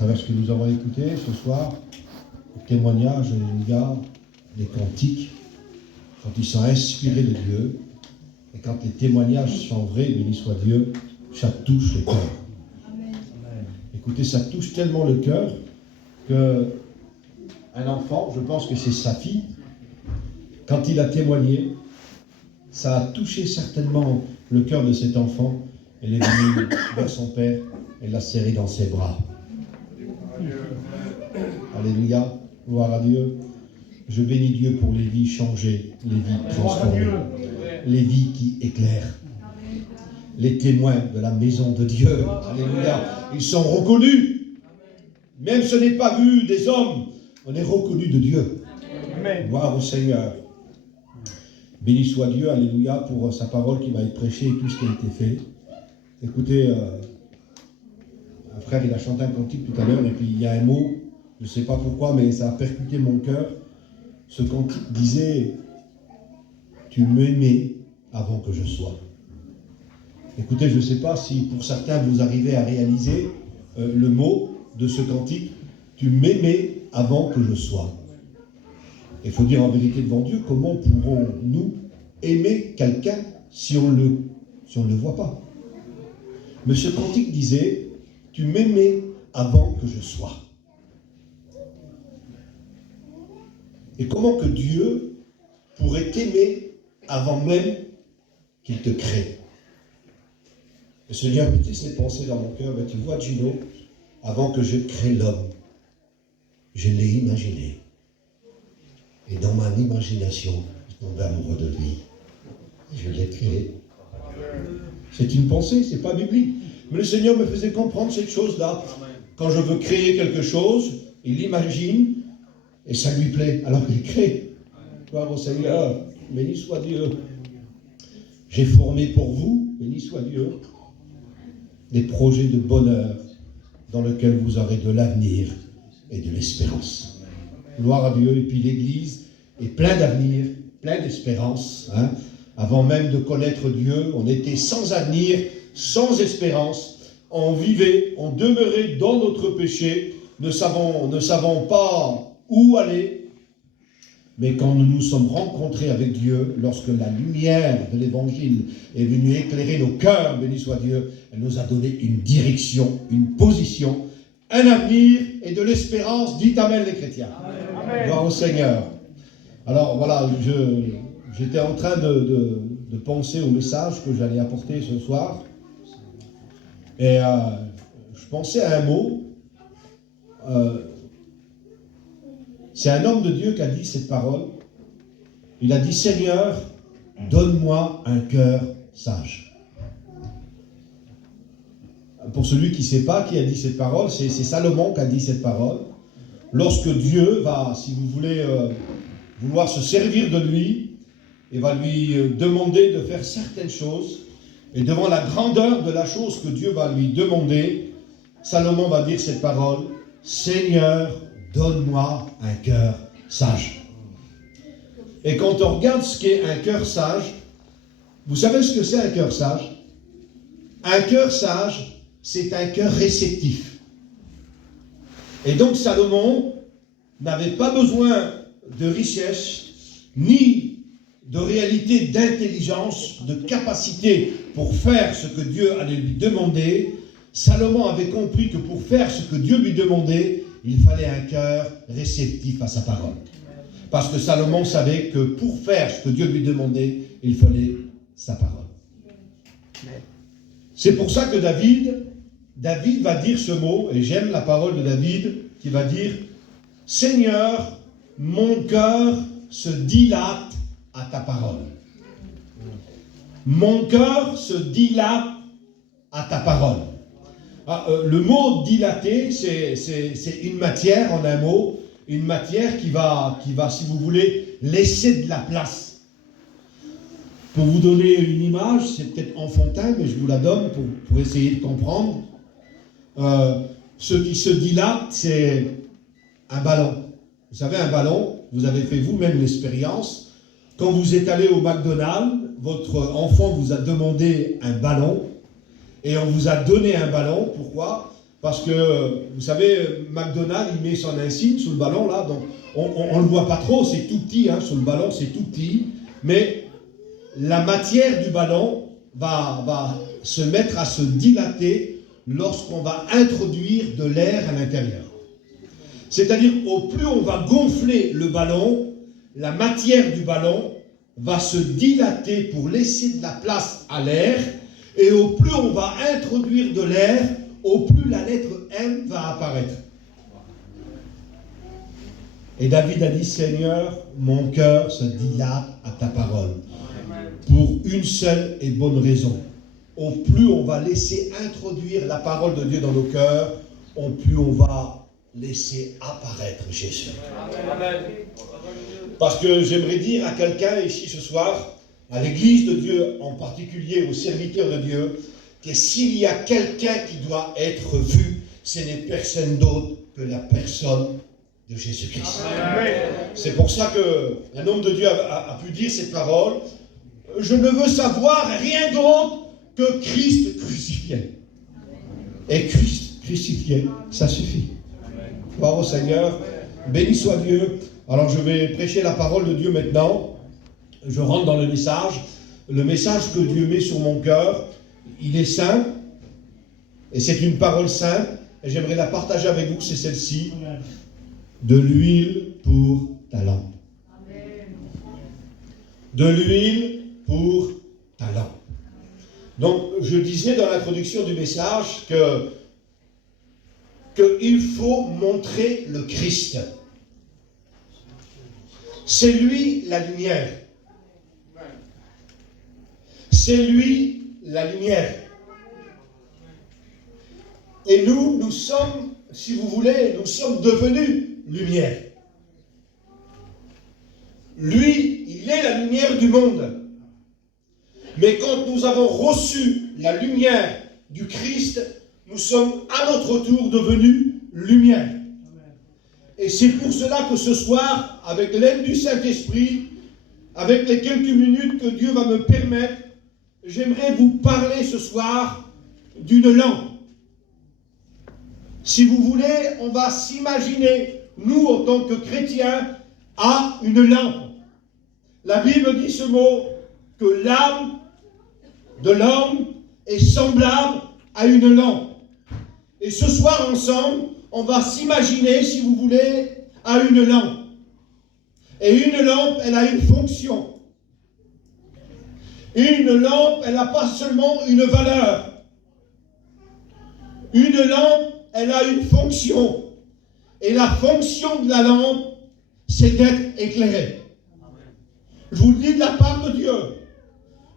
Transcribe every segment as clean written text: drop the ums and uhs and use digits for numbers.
travers ce que nous avons écouté ce soir, le témoignage, alléluia, les cantiques, quand ils sont inspirés de Dieu, et quand les témoignages sont vrais, béni soit Dieu, ça touche le cœur. Écoutez, ça touche tellement le cœur qu'un enfant, je pense que c'est sa fille, quand il a témoigné, ça a touché certainement le cœur de cet enfant. Elle est venue vers son père et l'a serré dans ses bras. Alléluia, gloire à Dieu. Je bénis Dieu pour les vies changées, les vies transformées, les vies qui éclairent. Les témoins de la maison de Dieu, alléluia, ils sont reconnus. Même ce n'est pas vu des hommes, on est reconnu de Dieu. Gloire au Seigneur. Béni soit Dieu, alléluia, pour sa parole qui va être prêchée et tout ce qui a été fait. Écoutez, un frère, il a chanté un cantique tout à l'heure, et puis il y a un mot, je ne sais pas pourquoi, mais ça a percuté mon cœur. Ce cantique disait « Tu m'aimais avant que je sois ». Écoutez, je ne sais pas si pour certains vous arrivez à réaliser le mot de ce cantique « Tu m'aimais avant que je sois ». Il faut dire en vérité devant Dieu, comment pourrons-nous aimer quelqu'un si on ne le voit pas? Mais ce cantique disait « Tu m'aimais avant que je sois ». Et comment que Dieu pourrait t'aimer avant même qu'il te crée? Le Seigneur mettait ces pensées dans mon cœur. Tu vois, Gino, avant que je crée l'homme, je l'ai imaginé. Et dans ma imagination, je tombais amoureux de lui. Je l'ai créé. C'est une pensée, c'est pas biblique. Mais le Seigneur me faisait comprendre cette chose-là. Quand je veux créer quelque chose, il l'imagine et ça lui plaît. Alors il crée. Gloire au Seigneur. Béni soit Dieu. J'ai formé pour vous, béni soit Dieu, des projets de bonheur dans lesquels vous aurez de l'avenir et de l'espérance. Gloire à Dieu. Et puis l'Église est plein d'avenir, plein d'espérance. Avant même de connaître Dieu, on était sans avenir, sans espérance. On vivait, on demeurait dans notre péché, ne savons pas où aller. Mais quand nous nous sommes rencontrés avec Dieu, lorsque la lumière de l'Évangile est venue éclairer nos cœurs, béni soit Dieu, elle nous a donné une direction, une position, un avenir et de l'espérance. Dites Amen les chrétiens. Amen. Gloire au Seigneur. Alors voilà, j'étais en train de penser au message que j'allais apporter ce soir. Et je pensais à un mot. C'est un homme de Dieu qui a dit cette parole. Il a dit « Seigneur, donne-moi un cœur sage ». Pour celui qui ne sait pas qui a dit cette parole, c'est Salomon qui a dit cette parole. Lorsque Dieu va, si vous voulez, vouloir se servir de lui, il va lui demander de faire certaines choses. Et devant la grandeur de la chose que Dieu va lui demander, Salomon va dire cette parole « Seigneur, donne-moi un cœur sage ». Et quand on regarde ce qu'est un cœur sage, vous savez ce que c'est un cœur sage? Un cœur sage, c'est un cœur réceptif. Et donc Salomon n'avait pas besoin de richesse, ni de réalité d'intelligence, de capacité pour faire ce que Dieu allait lui demander. Salomon avait compris que pour faire ce que Dieu lui demandait, il fallait un cœur réceptif à sa parole. Parce que Salomon savait que pour faire ce que Dieu lui demandait, il fallait sa parole. C'est pour ça que David va dire ce mot, et j'aime la parole de David, qui va dire « Seigneur, mon cœur se dilate à ta parole. » Mon cœur se dilate à ta parole. Le mot dilater, c'est une matière, en un mot, une matière qui va, si vous voulez, laisser de la place. Pour vous donner une image, c'est peut-être enfantin, mais je vous la donne pour essayer de comprendre. Ce qui se dilate, c'est un ballon. Vous savez, un ballon, vous avez fait vous-même l'expérience. Quand vous êtes allé au McDonald's, votre enfant vous a demandé un ballon, et on vous a donné un ballon. Pourquoi? Parce que, vous savez, McDonald's, il met son insigne sous le ballon, là, donc on ne le voit pas trop, c'est tout petit, hein, sous le ballon, c'est tout petit, mais la matière du ballon va se mettre à se dilater lorsqu'on va introduire de l'air à l'intérieur. C'est-à-dire, au plus on va gonfler le ballon, la matière du ballon va se dilater pour laisser de la place à l'air, et au plus on va introduire de l'air, au plus la lettre M va apparaître. Et David a dit, Seigneur, mon cœur se dilate à ta parole. Pour une seule et bonne raison. Au plus on va laisser introduire la parole de Dieu dans nos cœurs, au plus on va laisser apparaître Jésus. Amen. Parce que j'aimerais dire à quelqu'un ici ce soir, à l'Église de Dieu en particulier, aux serviteurs de Dieu, que s'il y a quelqu'un qui doit être vu, ce n'est personne d'autre que la personne de Jésus-Christ. C'est pour ça qu'un homme de Dieu a pu dire cette parole. Je ne veux savoir rien d'autre que Christ crucifié. Et Christ crucifié, ça suffit. Gloire au Seigneur. Béni soit Dieu. Alors je vais prêcher la parole de Dieu maintenant. Je rentre dans le message. Le message que Dieu met sur mon cœur, il est saint. Et c'est une parole sainte. Et j'aimerais la partager avec vous, c'est celle-ci. De l'huile pour ta lampe. De l'huile pour ta lampe. Donc, je disais dans l'introduction du message qu'il faut montrer le Christ. C'est lui la lumière. C'est lui la lumière. Et nous sommes, si vous voulez, nous sommes devenus lumière. Lui, il est la lumière du monde. Mais quand nous avons reçu la lumière du Christ, nous sommes à notre tour devenus lumière. Et c'est pour cela que ce soir, avec l'aide du Saint-Esprit, avec les quelques minutes que Dieu va me permettre, j'aimerais vous parler ce soir d'une lampe. Si vous voulez, on va s'imaginer, nous, en tant que chrétiens, à une lampe. La Bible dit ce mot, que l'âme de l'homme est semblable à une lampe. Et ce soir, ensemble, on va s'imaginer, si vous voulez, à une lampe. Et une lampe, elle a une fonction. Une lampe, elle n'a pas seulement une valeur. Une lampe, elle a une fonction. Et la fonction de la lampe, c'est d'être éclairée. Je vous le dis de la part de Dieu.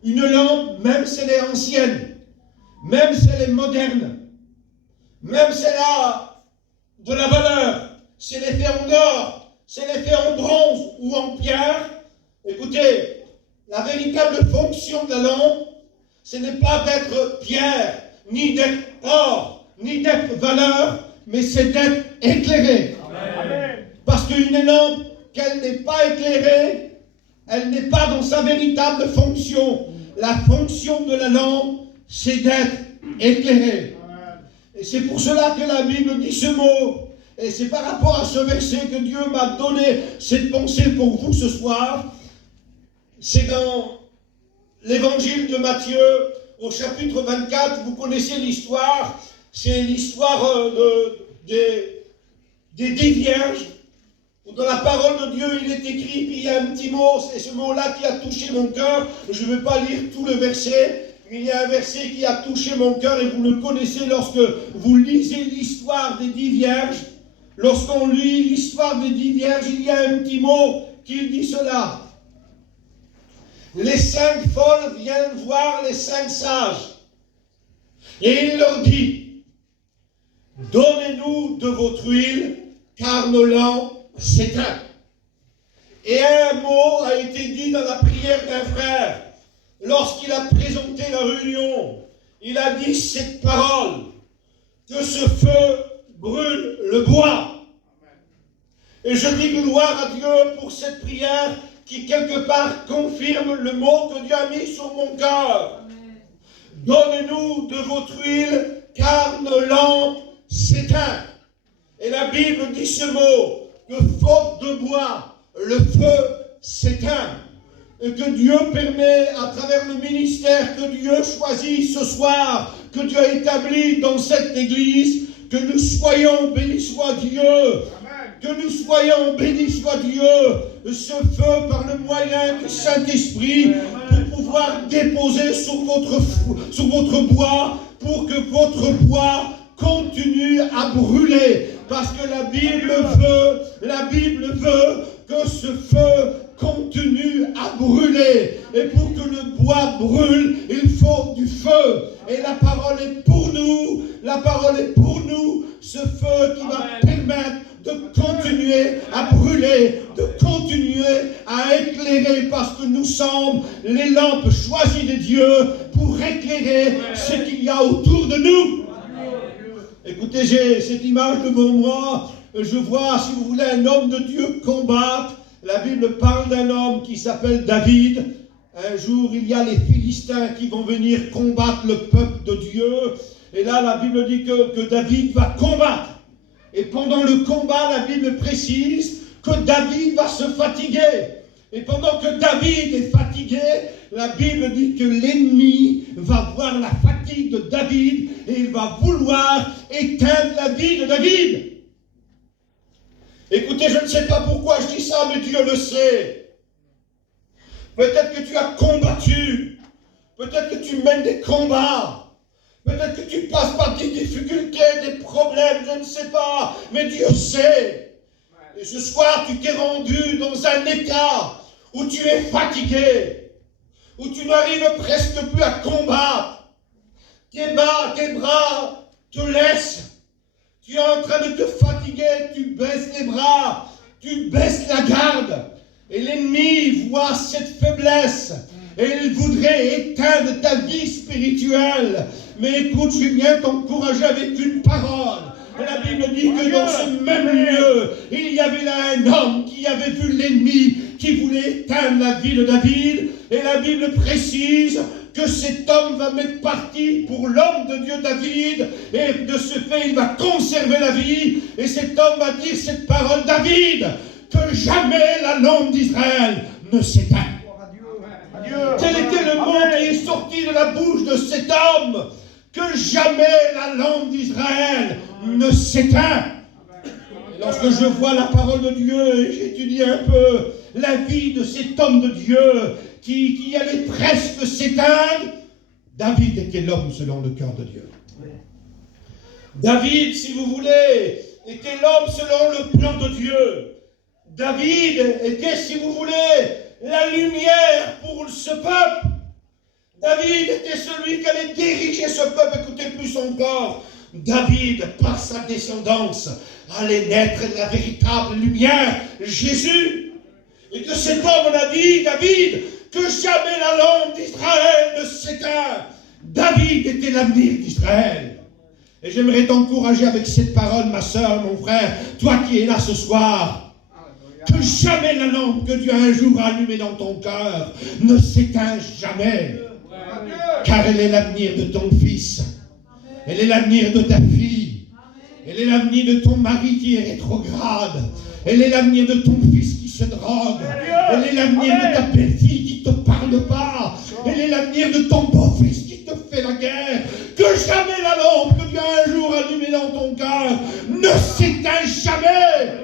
Une lampe, même si elle est ancienne, même si elle est moderne, même si elle a de la valeur, si elle est faite en or, si elle est faite en bronze ou en pierre, écoutez, la véritable fonction de la lampe, ce n'est pas d'être pierre, ni d'être or, ni d'être valeur, mais c'est d'être éclairée. Amen. Parce qu'une lampe, qu'elle n'est pas éclairée, elle n'est pas dans sa véritable fonction. La fonction de la lampe, c'est d'être éclairée. Et c'est pour cela que la Bible dit ce mot. Et c'est par rapport à ce verset que Dieu m'a donné cette pensée pour vous ce soir. C'est dans l'évangile de Matthieu, au chapitre 24. Vous connaissez l'histoire. C'est l'histoire des 10 vierges. Dans la parole de Dieu, il est écrit, puis il y a un petit mot, c'est ce mot-là qui a touché mon cœur. Je ne vais pas lire tout le verset, mais il y a un verset qui a touché mon cœur, et vous le connaissez lorsque vous lisez l'histoire des 10 vierges. Lorsqu'on lit l'histoire des 10 vierges, il y a un petit mot qui dit cela. Les 5 folles viennent voir les 5 sages. Et il leur dit, donnez-nous de votre huile, car nos lampes s'éteint. Et un mot a été dit dans la prière d'un frère. Lorsqu'il a présenté la réunion, il a dit cette parole, que ce feu brûle le bois. Et je dis gloire à Dieu pour cette prière qui quelque part confirme le mot que Dieu a mis sur mon cœur. Donnez-nous de votre huile, car nos lampes s'éteint. Et la Bible dit ce mot, que faute de bois, le feu s'éteint. Et que Dieu permet, à travers le ministère que Dieu choisit ce soir, que Dieu a établi dans cette église, que nous soyons, béni soit Dieu, que nous soyons, béni soit Dieu, ce feu par le moyen du Saint-Esprit, pour pouvoir déposer sur votre bois, pour que votre bois continue à brûler. Parce que la Bible veut que ce feu continue à brûler. Et pour que le bois brûle, il faut du feu. Et la parole est pour nous. La parole est pour nous. Ce feu qui va permettre de continuer à brûler, de continuer à éclairer, parce que nous sommes les lampes choisies de Dieu pour éclairer ce qu'il y a autour de nous. Écoutez, j'ai cette image devant moi. Je vois, si vous voulez, un homme de Dieu combattre. La Bible parle d'un homme qui s'appelle David. Un jour, il y a les Philistins qui vont venir combattre le peuple de Dieu. Et là, la Bible dit que David va combattre. Et pendant le combat, la Bible précise que David va se fatiguer. Et pendant que David est fatigué, la Bible dit que l'ennemi va voir la fatigue de David et il va vouloir éteindre la vie de David. Écoutez, je ne sais pas pourquoi je dis ça, mais Dieu le sait. Peut-être que tu as combattu. Peut-être que tu mènes des combats. Peut-être que tu passes par des difficultés, des problèmes, je ne sais pas. Mais Dieu sait. Et ce soir, tu t'es rendu dans un état où tu es fatigué, où tu n'arrives presque plus à combattre. Tes bras te laissent. Tu es en train de te fatiguer, tu baisses les bras, tu baisses la garde. Et l'ennemi voit cette faiblesse et il voudrait éteindre ta vie spirituelle. Mais écoute, je viens t'encourager avec une parole. La Bible dit que dans ce même lieu, il y avait là un homme qui avait vu l'ennemi qui voulait éteindre la vie de David. Et la Bible précise que cet homme va mettre parti pour l'homme de Dieu David. Et de ce fait, il va conserver la vie. Et cet homme va dire cette parole: David, que jamais la lampe d'Israël ne s'éteint. Quel était le mot qui est sorti de la bouche de cet homme? Que jamais la lampe d'Israël ne s'éteint. Et lorsque je vois la parole de Dieu et j'étudie un peu la vie de cet homme de Dieu qui allait presque s'éteindre, David était l'homme selon le cœur de Dieu. David, si vous voulez, était l'homme selon le plan de Dieu. David était, si vous voulez, la lumière pour ce peuple. David était celui qui allait diriger ce peuple. Écoutez plus encore. David, par sa descendance, allait naître la véritable lumière, Jésus. Et que cet homme a dit, David, que jamais la lampe d'Israël ne s'éteint. David était l'avenir d'Israël. Et j'aimerais t'encourager avec cette parole, ma soeur, mon frère, toi qui es là ce soir, que jamais la lampe que Dieu a un jour allumée dans ton cœur ne s'éteint jamais. Car elle est l'avenir de ton fils. Elle est l'avenir de ta fille. Elle est l'avenir de ton mari qui est rétrograde. Elle est l'avenir de ton fils qui se drogue. Elle est l'avenir de ta belle-fille qui ne te parle pas. Elle est l'avenir de ton beau-fils qui te fait la guerre. Que jamais la lampe que Dieu a un jour allumée dans ton cœur ne s'éteint jamais.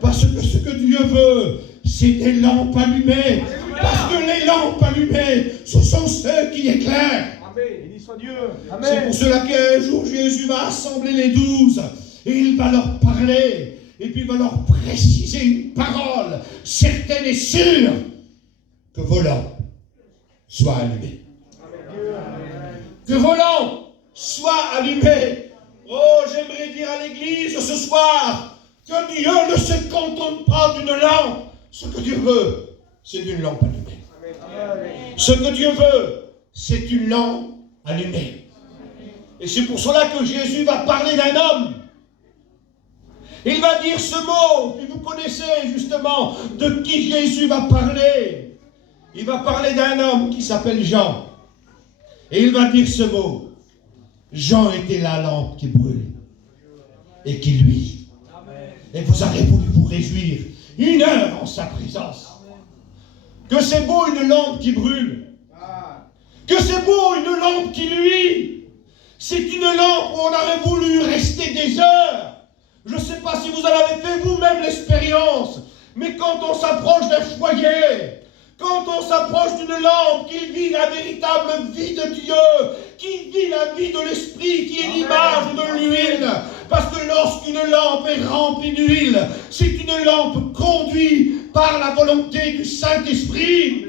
Parce que ce que Dieu veut, c'est des lampes allumées. Parce que les lampes allumées, ce sont ceux qui éclairent. C'est pour cela qu'un jour Jésus va assembler les 12 et il va leur parler. Et puis il va leur préciser une parole certaine et sûre, que vos lampes soient allumées. Que vos lampes soient allumées. Oh, j'aimerais dire à l'église ce soir que Dieu ne se contente pas d'une lampe. Ce que Dieu veut, c'est une lampe allumée. Ce que Dieu veut, c'est une lampe allumée. Et c'est pour cela que Jésus va parler d'un homme. Il va dire ce mot, puis vous connaissez justement de qui Jésus va parler. Il va parler d'un homme qui s'appelle Jean. Et il va dire ce mot. Jean était la lampe qui brûle et qui luit. Et vous avez voulu vous réjouir 1 heure en sa présence. Que c'est beau une lampe qui brûle. Que c'est beau une lampe qui luit. C'est une lampe où on aurait voulu rester des heures. Je ne sais pas si vous en avez fait vous-même l'expérience, mais quand on s'approche d'un foyer, quand on s'approche d'une lampe qui vit la véritable vie de Dieu, qui vit la vie de l'Esprit, qui est l'image de l'huile, parce que lorsqu'une lampe est remplie d'huile, c'est une lampe conduite par la volonté du Saint-Esprit.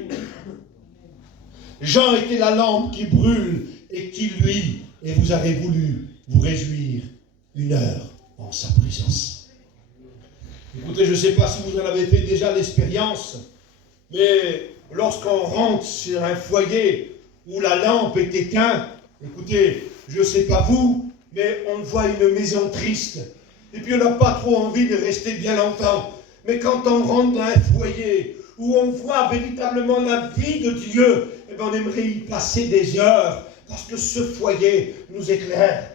Jean était la lampe qui brûle et qui luit, et vous avez voulu vous réjouir 1 heure en sa présence. Écoutez, je ne sais pas si vous en avez fait déjà l'expérience, mais lorsqu'on rentre sur un foyer où la lampe est éteinte, écoutez, je ne sais pas vous, mais on voit une maison triste. Et puis on n'a pas trop envie de rester bien longtemps. Mais quand on rentre dans un foyer où on voit véritablement la vie de Dieu, eh bien on aimerait y passer des heures, parce que ce foyer nous éclaire.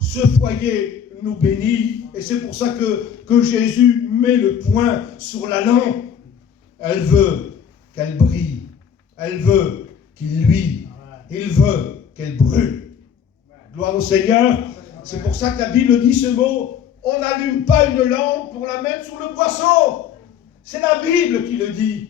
Ce foyer nous bénit. Et c'est pour ça que Jésus met le point sur la lampe. Elle veut qu'elle brille. Elle veut qu'il luise. Il veut qu'elle brûle. Gloire au Seigneur. C'est pour ça que la Bible dit ce mot. On n'allume pas une lampe pour la mettre sur le boisseau. C'est la Bible qui le dit.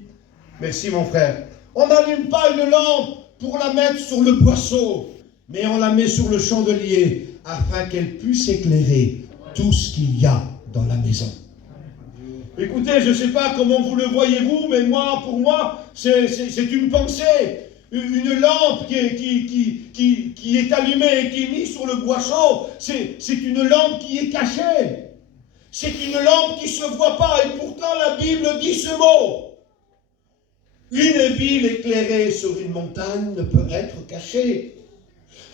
Merci mon frère. On n'allume pas une lampe pour la mettre sur le boisseau, mais on la met sur le chandelier afin qu'elle puisse éclairer tout ce qu'il y a dans la maison. Écoutez, je ne sais pas comment vous le voyez vous, mais moi, pour moi, c'est une pensée. Une lampe qui est allumée et qui est mise sur le boisseau, c'est une lampe qui est cachée. C'est une lampe qui ne se voit pas, et pourtant la Bible dit ce mot. Une ville éclairée sur une montagne ne peut être cachée.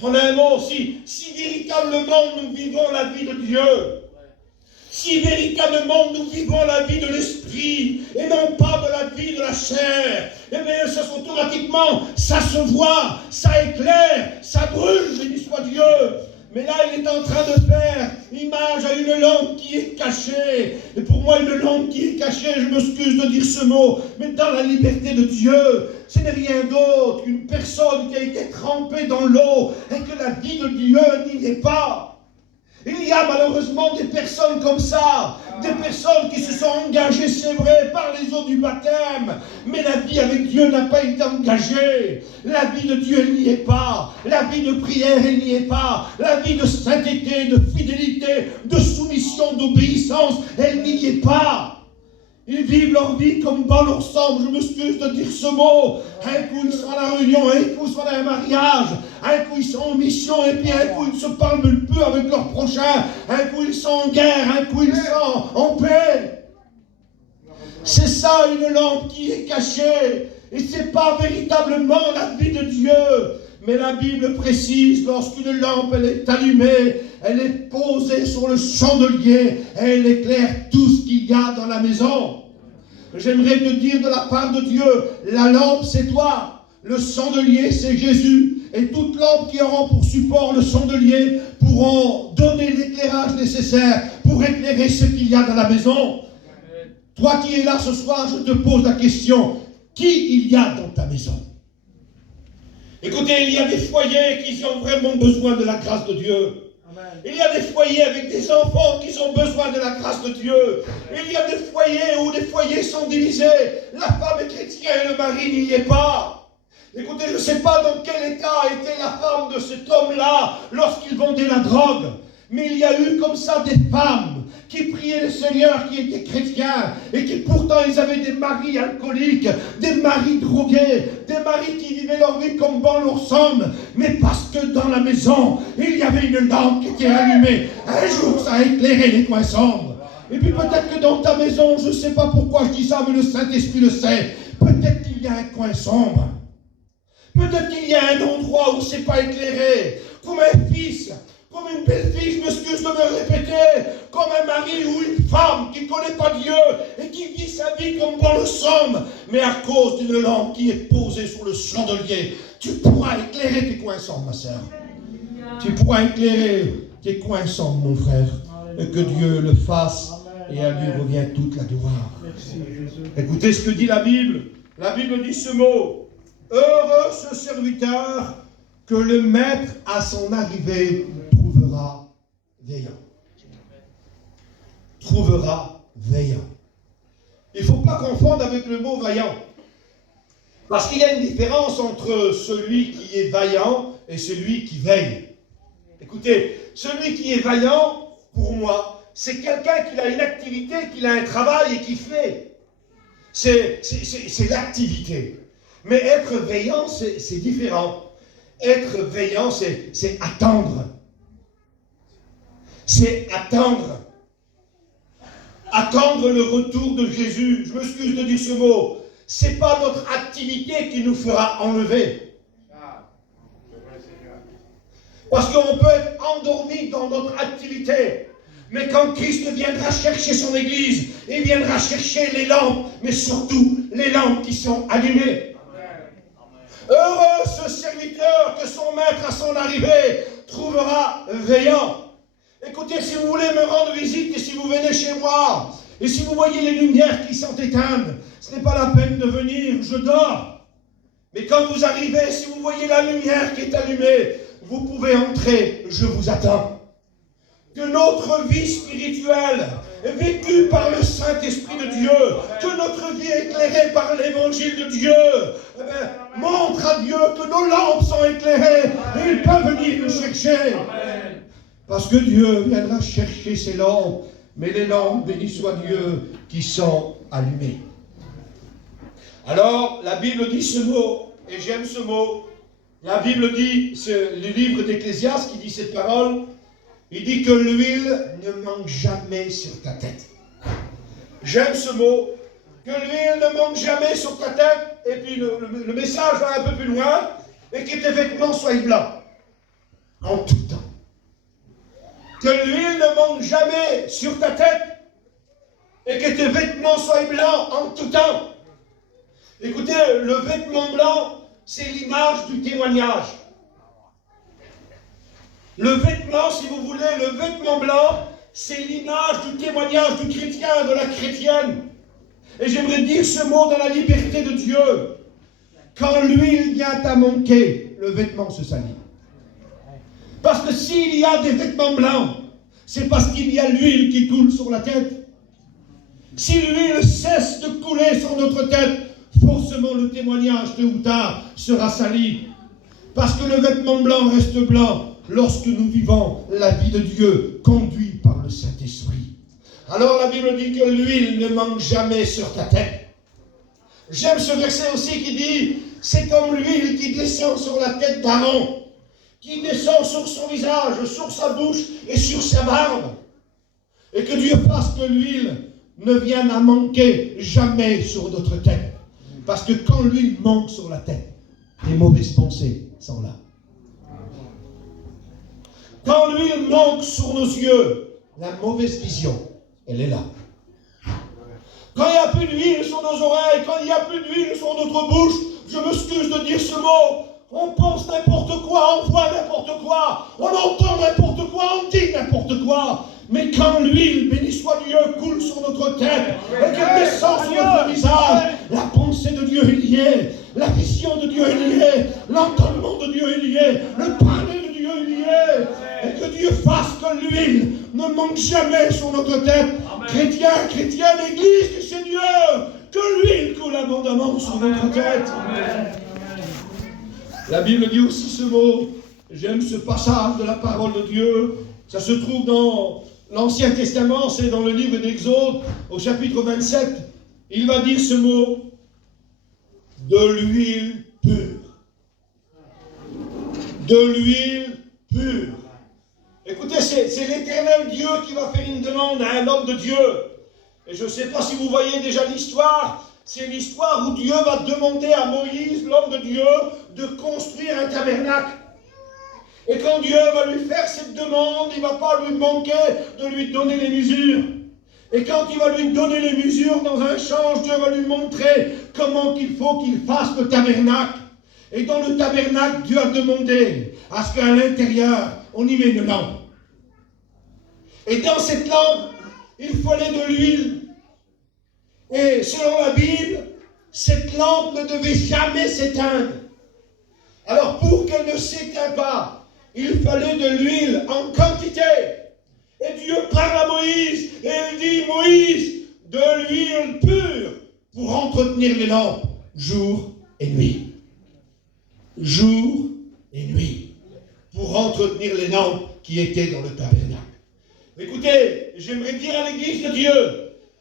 En un mot, si véritablement nous vivons la vie de Dieu, si véritablement nous vivons la vie de l'esprit et non pas de la vie de la chair, eh bien, ça automatiquement, ça se voit, ça éclaire, ça brûle, béni soit Dieu. Mais là, il est en train de faire image à une lampe qui est cachée. Et pour moi, une lampe qui est cachée, je m'excuse de dire ce mot, mais dans la liberté de Dieu, ce n'est rien d'autre qu'une personne qui a été trempée dans l'eau et que la vie de Dieu n'y est pas. Il y a malheureusement des personnes comme ça, des personnes qui se sont engagées, c'est vrai, par les eaux du baptême, mais la vie avec Dieu n'a pas été engagée. La vie de Dieu, elle n'y est pas. La vie de prière, elle n'y est pas. La vie de sainteté, de fidélité, de soumission, d'obéissance, elle n'y est pas. Ils vivent leur vie comme dans leur sang. Je m'excuse de dire ce mot. Un coup ils sont à la réunion, un coup ils sont à un mariage, un coup ils sont en mission, et puis un coup ils se parlent même peu avec leur prochain, un coup ils sont en guerre, un coup ils sont en paix. C'est ça une lampe qui est cachée, et c'est pas véritablement la vie de Dieu. Mais la Bible précise, lorsqu'une lampe elle est allumée, elle est posée sur le chandelier, et elle éclaire tout ce qu'il y a dans la maison. J'aimerais te dire de la part de Dieu, la lampe c'est toi, le chandelier c'est Jésus, et toute lampe qui aura pour support le chandelier pourront donner l'éclairage nécessaire pour éclairer ce qu'il y a dans la maison. Toi qui es là ce soir, je te pose la question, qui il y a dans ta maison? Écoutez, il y a des foyers qui ont vraiment besoin de la grâce de Dieu. Amen. Il y a des foyers avec des enfants qui ont besoin de la grâce de Dieu. Il y a des foyers où les foyers sont divisés. La femme est chrétienne et le mari n'y est pas. Écoutez, je ne sais pas dans quel état était la femme de cet homme-là lorsqu'il vendait la drogue. Mais il y a eu comme ça des femmes qui priaient le Seigneur, qui étaient chrétiens, et qui pourtant ils avaient des maris alcooliques, des maris drogués, des maris qui vivaient leur vie comme bon leur semble, mais parce que dans la maison, il y avait une lampe qui était allumée. Un jour, ça a éclairé les coins sombres. Et puis peut-être que dans ta maison, je ne sais pas pourquoi je dis ça, mais le Saint-Esprit le sait, peut-être qu'il y a un coin sombre. Peut-être qu'il y a un endroit où ce n'est pas éclairé, comme un fils, comme une belle-fille, je m'excuse de me répéter, comme un mari ou une femme qui ne connaît pas Dieu et qui vit sa vie comme bon le semble, mais à cause d'une lampe qui est posée sur le chandelier, tu pourras éclairer tes coins sombres, ma sœur. Tu pourras éclairer tes coins sombres, mon frère. Et que Dieu le fasse. Et à lui revient toute la gloire. Écoutez ce que dit la Bible. La Bible dit ce mot. Heureux ce serviteur que le maître à son arrivée trouvera veillant. Trouvera veillant. Il ne faut pas confondre avec le mot vaillant. Parce qu'il y a une différence entre celui qui est vaillant et celui qui veille. Écoutez, celui qui est vaillant, pour moi, c'est quelqu'un qui a une activité, qui a un travail et qui fait. C'est l'activité. Mais être veillant, c'est différent. Être veillant, c'est attendre. C'est attendre. Attendre le retour de Jésus. Je m'excuse de dire ce mot. Ce n'est pas notre activité qui nous fera enlever. Parce qu'on peut être endormi dans notre activité. Mais quand Christ viendra chercher son Église, il viendra chercher les lampes, mais surtout les lampes qui sont allumées. Heureux ce serviteur que son maître à son arrivée trouvera veillant. Écoutez, si vous voulez me rendre visite et si vous venez chez moi, et si vous voyez les lumières qui sont éteintes, ce n'est pas la peine de venir, je dors. Mais quand vous arrivez, si vous voyez la lumière qui est allumée, vous pouvez entrer, je vous attends. Que notre vie spirituelle, vécue par le Saint-Esprit de Dieu, que notre vie éclairée par l'Évangile de Dieu, montre à Dieu que nos lampes sont éclairées et il peut venir nous chercher. Parce que Dieu viendra chercher ses lampes, mais les lampes, béni soit Dieu, qui sont allumées. Alors, la Bible dit ce mot, et j'aime ce mot. La Bible dit, c'est le livre d'Ecclésiaste qui dit cette parole, il dit que l'huile ne manque jamais sur ta tête. J'aime ce mot, que l'huile ne manque jamais sur ta tête, et puis le message va un peu plus loin, et que tes vêtements soient blancs, en tout temps. Que l'huile ne manque jamais sur ta tête, et que tes vêtements soient blancs en tout temps. Écoutez, le vêtement blanc, c'est l'image du témoignage. Le vêtement, si vous voulez, le vêtement blanc, c'est l'image du témoignage du chrétien, de la chrétienne. Et j'aimerais dire ce mot dans la liberté de Dieu. Quand l'huile vient à manquer, le vêtement se salit. Parce que s'il y a des vêtements blancs, c'est parce qu'il y a l'huile qui coule sur la tête. Si l'huile cesse de couler sur notre tête, forcément le témoignage, tôt ou tard, sera sali. Parce que le vêtement blanc reste blanc lorsque nous vivons la vie de Dieu, conduit par le Saint-Esprit. Alors la Bible dit que l'huile ne manque jamais sur ta tête. J'aime ce verset aussi qui dit, c'est comme l'huile qui descend sur la tête d'Aaron, qui descend sur son visage, sur sa bouche et sur sa barbe. Et que Dieu fasse que l'huile ne vienne à manquer jamais sur notre tête. Parce que quand l'huile manque sur la tête, les mauvaises pensées sont là. Quand l'huile manque sur nos yeux, la mauvaise vision, elle est là. Quand il n'y a plus d'huile sur nos oreilles, quand il n'y a plus d'huile sur notre bouche, je m'excuse de dire ce mot, on pense n'importe quoi, on voit n'importe quoi, on entend n'importe quoi, on dit n'importe quoi. Mais quand l'huile, béni soit Dieu, coule sur notre tête et qu'elle descend sur notre visage, la pensée de Dieu est liée, la vision de Dieu est liée, l'entendement de Dieu est lié, le parler de Dieu est lié. Et que Dieu fasse que l'huile ne manque jamais sur notre tête. Chrétien, chrétienne, Église du Seigneur, que l'huile coule abondamment sur notre tête. La Bible dit aussi ce mot, j'aime ce passage de la parole de Dieu, ça se trouve dans l'Ancien Testament, c'est dans le livre d'Exode, au chapitre 27, il va dire ce mot, de l'huile pure. De l'huile pure. Écoutez, c'est l'Éternel Dieu qui va faire une demande à un homme de Dieu. Et je ne sais pas si vous voyez déjà l'histoire. C'est l'histoire où Dieu va demander à Moïse, l'homme de Dieu, de construire un tabernacle. Et quand Dieu va lui faire cette demande, il ne va pas lui manquer de lui donner les mesures. Et quand il va lui donner les mesures dans un champ, Dieu va lui montrer comment il faut qu'il fasse le tabernacle. Et dans le tabernacle, Dieu a demandé à ce qu'à l'intérieur, on y met une lampe. Et dans cette lampe, il fallait de l'huile. Et selon la Bible, cette lampe ne devait jamais s'éteindre. Alors pour qu'elle ne s'éteigne pas, il fallait de l'huile en quantité. Et Dieu parle à Moïse, et il dit, Moïse, de l'huile pure pour entretenir les lampes, jour et nuit. Jour et nuit. Pour entretenir les lampes qui étaient dans le tabernacle. Écoutez, j'aimerais dire à l'Église de Dieu,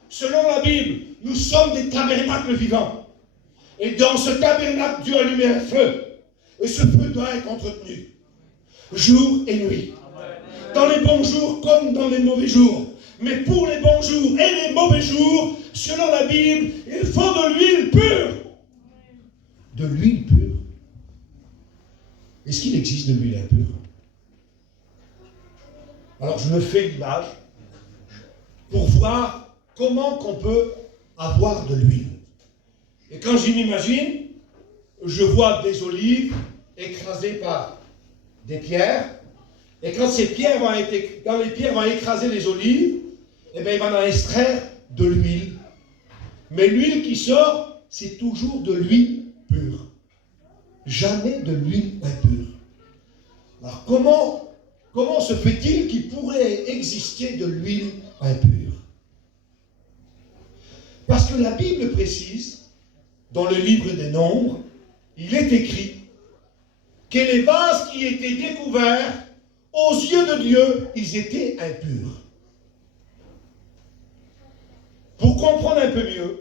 selon la Bible, nous sommes des tabernacles vivants. Et dans ce tabernacle, Dieu a allumé un feu. Et ce feu doit être entretenu. Jour et nuit. Dans les bons jours comme dans les mauvais jours. Mais pour les bons jours et les mauvais jours, selon la Bible, il faut de l'huile pure. De l'huile pure. Est-ce qu'il existe de l'huile impure? Alors je me fais l'image pour voir comment qu'on peut avoir de l'huile. Et quand je m'imagine, je vois des olives écrasées par des pierres. Et quand ces pierres quand les pierres vont écraser les olives, eh bien, il va en extraire de l'huile. Mais l'huile qui sort, c'est toujours de l'huile pure. Jamais de l'huile impure. Alors comment se fait-il qu'il pourrait exister de l'huile impure? Parce que la Bible précise, dans le livre des Nombres, il est écrit que les vases qui étaient découverts, aux yeux de Dieu, ils étaient impurs. Pour comprendre un peu mieux,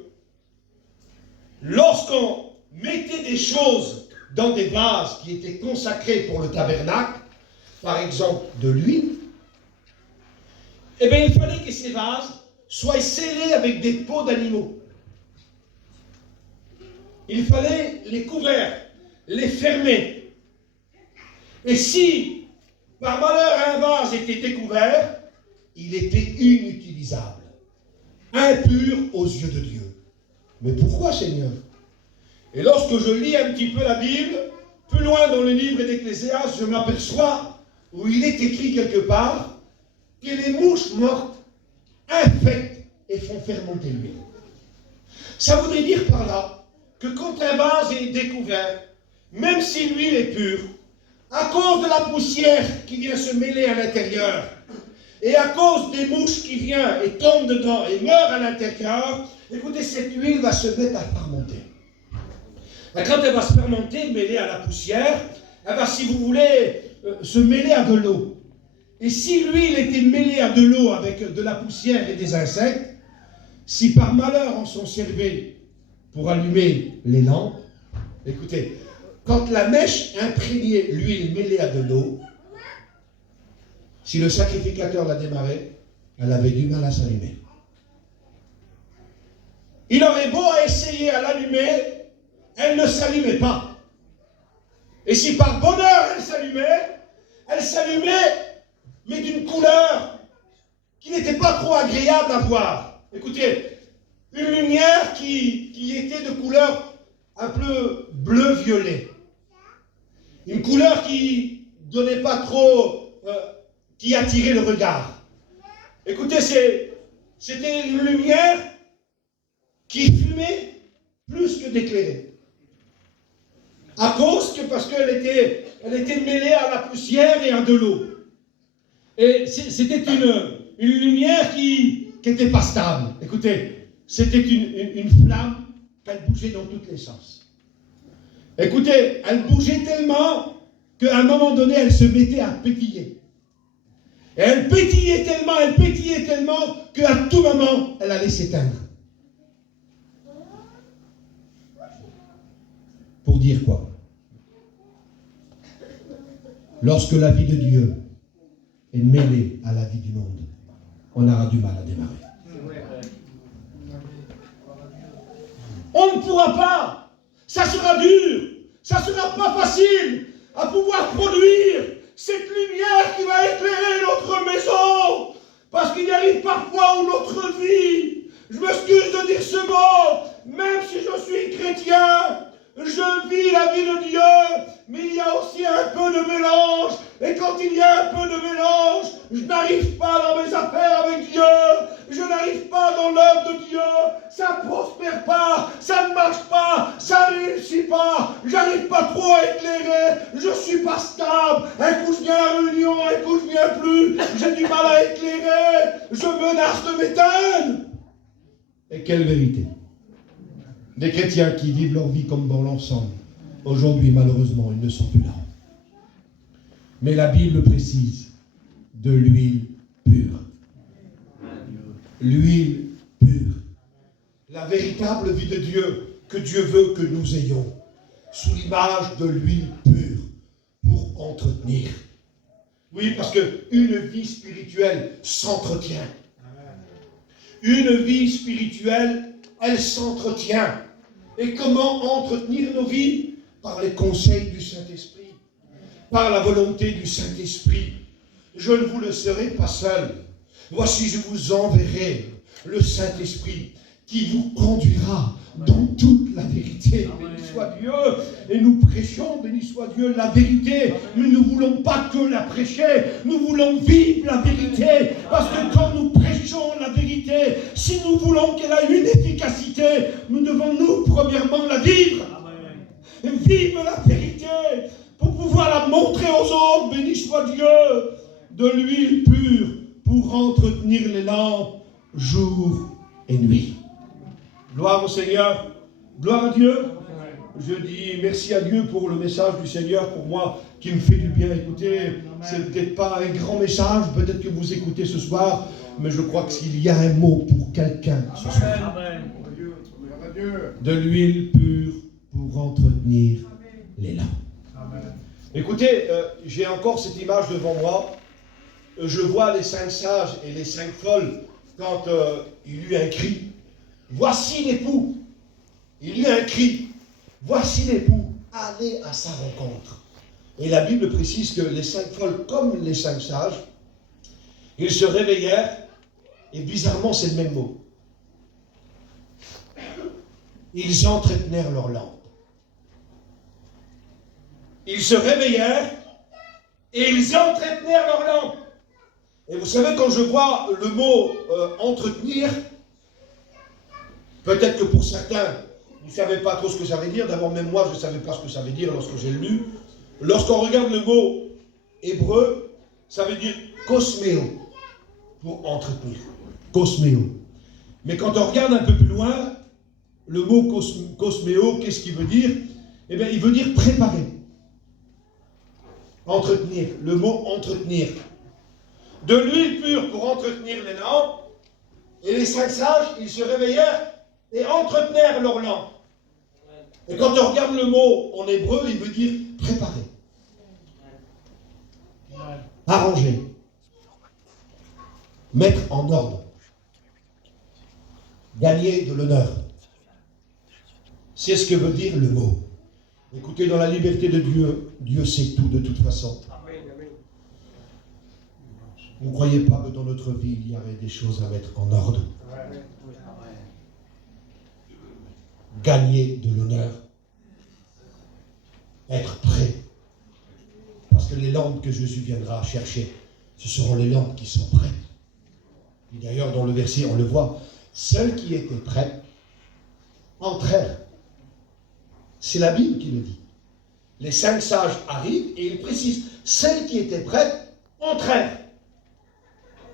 lorsqu'on mettait des choses dans des vases qui étaient consacrés pour le tabernacle, par exemple de l'huile, eh bien il fallait que ces vases soient scellés avec des peaux d'animaux. Il fallait les couvrir, les fermer. Et si, par malheur, un vase était découvert, il était inutilisable, impur aux yeux de Dieu. Mais pourquoi, Seigneur? Et lorsque je lis un petit peu la Bible, plus loin dans le livre d'Ecclésiaste, je m'aperçois où il est écrit quelque part que les mouches mortes infectent et font fermenter l'huile. Ça voudrait dire par là que quand un vase est découvert, même si l'huile est pure, à cause de la poussière qui vient se mêler à l'intérieur, et à cause des mouches qui viennent et tombent dedans et meurent à l'intérieur, écoutez, cette huile va se mettre à fermenter. Et quand elle va se fermenter, mêlée à la poussière, elle va, si vous voulez, se mêler à de l'eau. Et si l'huile était mêlée à de l'eau avec de la poussière et des insectes, si par malheur on s'en servait pour allumer les lampes, écoutez, quand la mèche imprégnait l'huile mêlée à de l'eau, si le sacrificateur la démarrait, elle avait du mal à s'allumer. Il aurait beau essayer à l'allumer, elle ne s'allumait pas. Et si par bonheur elle s'allumait, mais d'une couleur qui n'était pas trop agréable à voir. Écoutez, une lumière qui était de couleur un peu bleu-violet. Une couleur qui ne donnait pas trop, qui attirait le regard. Écoutez, c'était une lumière qui fumait plus que d'éclairer. Parce qu'elle était mêlée à la poussière et à de l'eau. Et c'était une lumière qui n'était pas stable. Écoutez, c'était une flamme qu'elle bougeait dans tous les sens. Écoutez, elle bougeait tellement qu'à un moment donné, elle se mettait à pétiller. Et elle pétillait tellement qu'à tout moment, elle allait s'éteindre. Pour dire quoi? Lorsque la vie de Dieu est mêlée à la vie du monde, on aura du mal à démarrer. On ne pourra pas. Ça sera dur. Ça sera pas facile à pouvoir produire cette lumière qui va éclairer notre maison. Parce qu'il y arrive parfois où notre vie, je m'excuse de dire ce mot, même si je suis chrétien, Je vis la vie de Dieu, mais il y a aussi un peu de mélange. Et quand il y a un peu de mélange, je n'arrive pas dans mes affaires avec Dieu. Je n'arrive pas dans l'œuvre de Dieu. Ça ne prospère pas, ça ne marche pas, ça ne réussit pas. J'arrive pas trop à éclairer. Je suis pas stable. Un coup je viens à la réunion, un coup je viens plus. J'ai du mal à éclairer. Je menace de m'éteindre. Et quelle vérité! Des chrétiens qui vivent leur vie comme dans l'ensemble, aujourd'hui, malheureusement, ils ne sont plus là. Mais la Bible précise de l'huile pure. L'huile pure. La véritable vie de Dieu que Dieu veut que nous ayons, sous l'image de l'huile pure, pour entretenir. Oui, parce qu'une vie spirituelle s'entretient. Une vie spirituelle, elle s'entretient. Et comment entretenir nos vies? Par les conseils du Saint-Esprit, par la volonté du Saint-Esprit. Je ne vous laisserai pas seul. Voici, je vous enverrai le Saint-Esprit qui vous conduira dans toute la vérité. Béni soit Dieu. Et nous prêchons, béni soit Dieu, la vérité. Mais nous ne voulons pas que la prêcher, nous voulons vivre la vérité. Parce que quand nous prêchons la vérité, si nous voulons qu'elle ait une efficacité, nous devons nous, premièrement, la vivre. Vivre la vérité pour pouvoir la montrer aux autres. Béni soit Dieu. De l'huile pure pour entretenir les lampes jour et nuit. Gloire au Seigneur, gloire à Dieu. Je dis merci à Dieu pour le message du Seigneur, pour moi, qui me fait du bien. Écoutez, c'est peut-être pas un grand message, peut-être que vous écoutez ce soir, mais je crois qu'il y a un mot pour quelqu'un ce soir. De l'huile pure pour entretenir les lampes. Écoutez, j'ai encore cette image devant moi. Je vois les 5 sages et les 5 folles quand il y eut un cri. Voici l'époux. Il y eut un cri. Voici l'époux. Allez à sa rencontre. Et la Bible précise que les 5 folles, comme les 5 sages, ils se réveillèrent, et bizarrement c'est le même mot. Ils entretenèrent leur lampe. Ils se réveillèrent, et ils entretenèrent leur lampe. Et vous savez, quand je vois le mot entretenir, peut-être que pour certains, vous ne savez pas trop ce que ça veut dire. D'abord, même moi, je ne savais pas ce que ça veut dire lorsque j'ai lu. Lorsqu'on regarde le mot hébreu, ça veut dire kosméo, pour entretenir. Kosméo. Mais quand on regarde un peu plus loin, le mot kosméo, qu'est-ce qu'il veut dire? Eh bien, il veut dire préparer. Entretenir. Le mot entretenir. De l'huile pure pour entretenir les lampes, et les 5 sages, ils se réveillèrent et entretenèrent leurs lampes. Et quand on regarde le mot en hébreu, il veut dire préparer, arranger, mettre en ordre, gagner de l'honneur. C'est ce que veut dire le mot. Écoutez, dans la liberté de Dieu, Dieu sait tout de toute façon. Vous ne croyez pas que dans notre vie, il y avait des choses à mettre en ordre? Gagner de l'honneur. Être prêt. Parce que les lampes que Jésus viendra chercher, ce seront les lampes qui sont prêtes. Et d'ailleurs, dans le verset, on le voit, celles qui étaient prêtes entrèrent. C'est la Bible qui le dit. Les 5 sages arrivent et ils précisent, celles qui étaient prêtes entrèrent.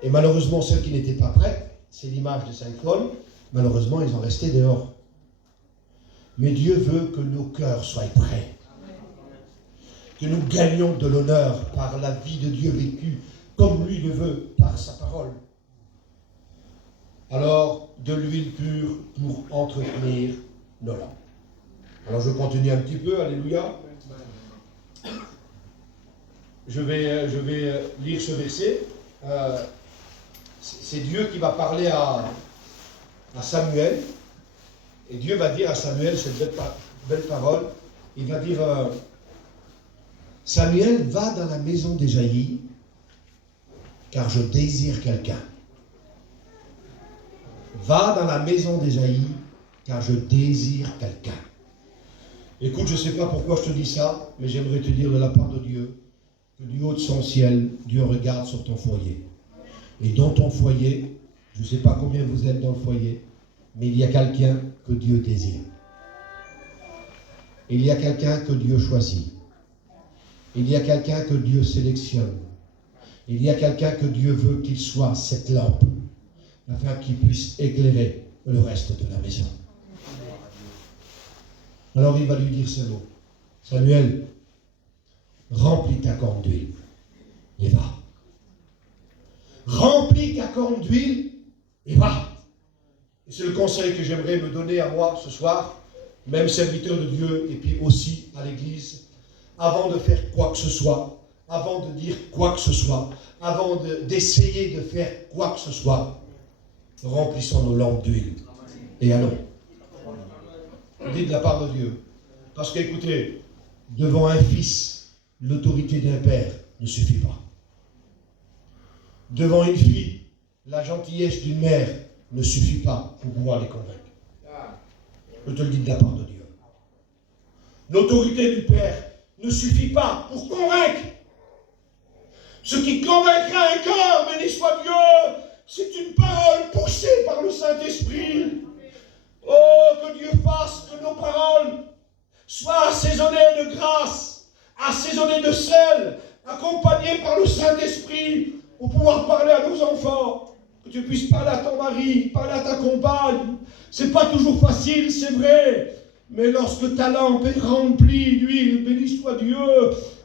Et malheureusement, celles qui n'étaient pas prêtes, c'est l'image des 5 folles, malheureusement, ils en restaient dehors. Mais Dieu veut que nos cœurs soient prêts. Que nous gagnions de l'honneur par la vie de Dieu vécue, comme lui le veut, par sa parole. Alors, de l'huile pure pour entretenir nos lampes. Alors, je continue un petit peu, alléluia. Je vais lire ce verset. C'est Dieu qui va parler à Samuel. Et Dieu va dire à Samuel cette belle parole. Il va dire, Samuel, va dans la maison d'Ésaïe, car je désire quelqu'un. Va dans la maison d'Ésaïe, car je désire quelqu'un. Écoute, je ne sais pas pourquoi je te dis ça, mais j'aimerais te dire de la part de Dieu que du haut de son ciel, Dieu regarde sur ton foyer. Et dans ton foyer, je ne sais pas combien vous êtes dans le foyer, mais il y a quelqu'un que Dieu désire. Il y a quelqu'un que Dieu choisit. Il y a quelqu'un que Dieu sélectionne. Il y a quelqu'un que Dieu veut qu'il soit cette lampe, afin qu'il puisse éclairer le reste de la maison. Alors il va lui dire ces mots. Samuel, remplis ta corne d'huile et va. Remplis ta corne d'huile et va. Et c'est le conseil que j'aimerais me donner à moi ce soir, même serviteur de Dieu, et puis aussi à l'Église, avant de faire quoi que ce soit, avant de dire quoi que ce soit, avant d'essayer de faire quoi que ce soit, remplissons nos lampes d'huile et allons. Dit de la part de Dieu. Parce qu'écoutez, devant un fils, l'autorité d'un père ne suffit pas. Devant une fille, la gentillesse d'une mère ne suffit pas pour pouvoir les convaincre. Je te le dis de la part de Dieu. L'autorité du père ne suffit pas pour convaincre. Ce qui convaincra un cœur, béni soit Dieu, c'est une parole poussée par le Saint-Esprit. Oh, que Dieu fasse que nos paroles soient assaisonnées de grâce, assaisonnées de sel, accompagnées par le Saint-Esprit pour pouvoir parler à nos enfants. Que tu puisses parler à ton mari, parler à ta compagne. C'est pas toujours facile, c'est vrai. Mais lorsque ta lampe est remplie d'huile, béni soit Dieu,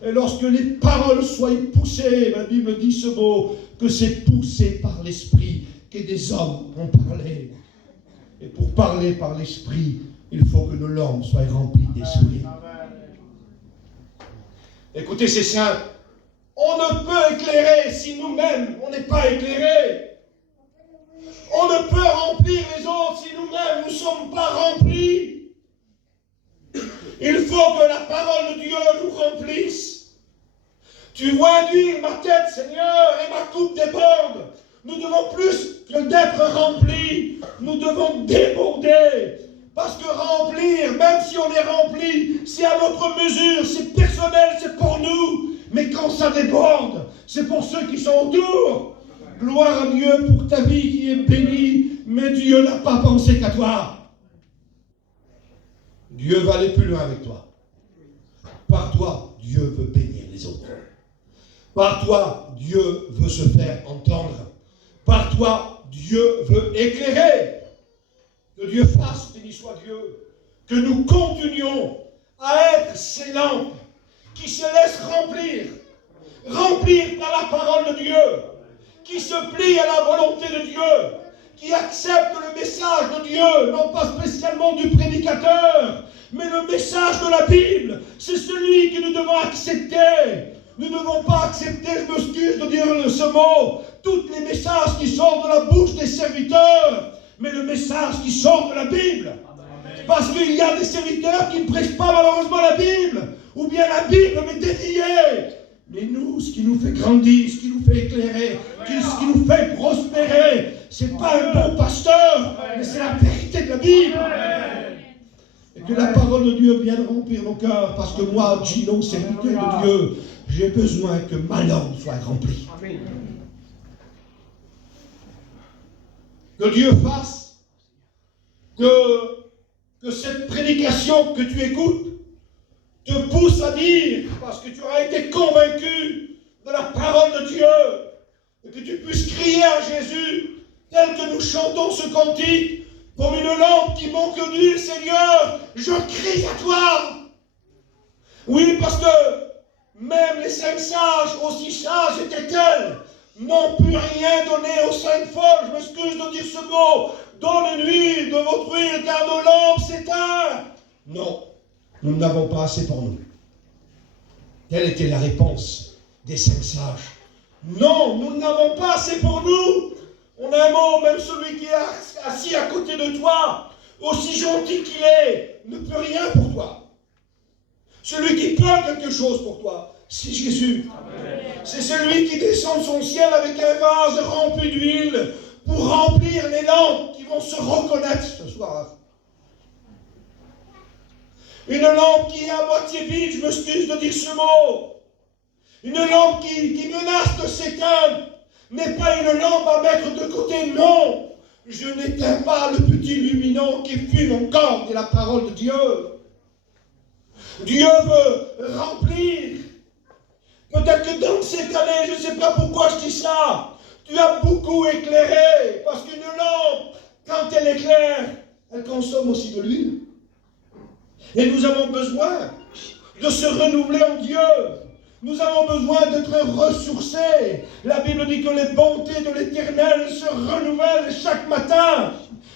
et lorsque les paroles soient poussées, la Bible dit ce mot, que c'est poussé par l'Esprit, que des hommes ont parlé. Et pour parler par l'Esprit, il faut que nos lampes soient remplies d'Esprit. Écoutez, c'est simple. On ne peut éclairer si nous-mêmes, on n'est pas éclairés. On ne peut remplir les autres si nous-mêmes, nous ne sommes pas remplis. Il faut que la parole de Dieu nous remplisse. Tu vois d'huile ma tête, Seigneur, et ma coupe déborde. Nous devons plus que d'être remplis. Nous devons déborder. Parce que remplir, même si on est rempli, c'est à notre mesure, c'est personnel, c'est pour nous. Mais quand ça déborde, c'est pour ceux qui sont autour. Gloire à Dieu pour ta vie qui est bénie, mais Dieu n'a pas pensé qu'à toi. Dieu va aller plus loin avec toi. Par toi, Dieu veut bénir les autres. Par toi, Dieu veut se faire entendre. Par toi, Dieu veut éclairer. Que Dieu fasse, béni soit Dieu, que nous continuions à être ces lampes qui se laissent remplir. Remplir par la parole de Dieu. Qui se plient à la volonté de Dieu. Qui acceptent le message de Dieu, non pas spécialement du prédicateur, mais le message de la Bible. C'est celui que nous devons accepter. Nous ne devons pas accepter, je m'excuse de dire ce mot, tous les messages qui sortent de la bouche des serviteurs, mais le message qui sort de la Bible. Parce qu'il y a des serviteurs qui ne prêchent pas malheureusement la Bible, ou bien la Bible mais déviée. Mais nous, ce qui nous fait grandir, ce qui nous fait éclairer, ce qui nous fait prospérer, c'est pas un bon pasteur, mais c'est la vérité de la Bible. Et que la parole de Dieu vienne remplir nos cœurs, parce que moi, Gino, serviteur de Dieu, j'ai besoin que ma langue soit remplie. Que Dieu fasse que cette prédication que tu écoutes te pousse à dire, parce que tu auras été convaincu de la parole de Dieu, et que tu puisses crier à Jésus, tel que nous chantons ce cantique, comme une lampe qui manque d'huile, Seigneur, je crie à toi. Oui, parce que même les 5 sages, aussi sages étaient-elles, n'ont pu rien donner aux 5 folles. Je m'excuse de dire ce mot. Donne-lui de votre huile, car nos lampes s'éteignent. Non, nous n'avons pas assez pour nous. Telle était la réponse des 5 sages. Non, nous n'avons pas assez pour nous. On a un mot, même celui qui est assis à côté de toi, aussi gentil qu'il est, ne peut rien pour toi. Celui qui peut quelque chose pour toi, c'est Jésus. C'est celui qui descend de son ciel avec un vase rempli d'huile pour remplir les lampes qui vont se reconnaître ce soir. Une lampe qui est à moitié vide, je m'excuse de dire ce mot. Une lampe qui menace de s'éteindre n'est pas une lampe à mettre de côté, non. Je n'éteins pas le petit luminant qui fume encore de la parole de Dieu. Dieu veut remplir. Peut-être que dans cette année, je ne sais pas pourquoi je dis ça, tu as beaucoup éclairé, parce qu'une lampe, quand elle éclaire, elle consomme aussi de l'huile. Et nous avons besoin de se renouveler en Dieu. Nous avons besoin d'être ressourcés. La Bible dit que les bontés de l'Éternel se renouvellent chaque matin.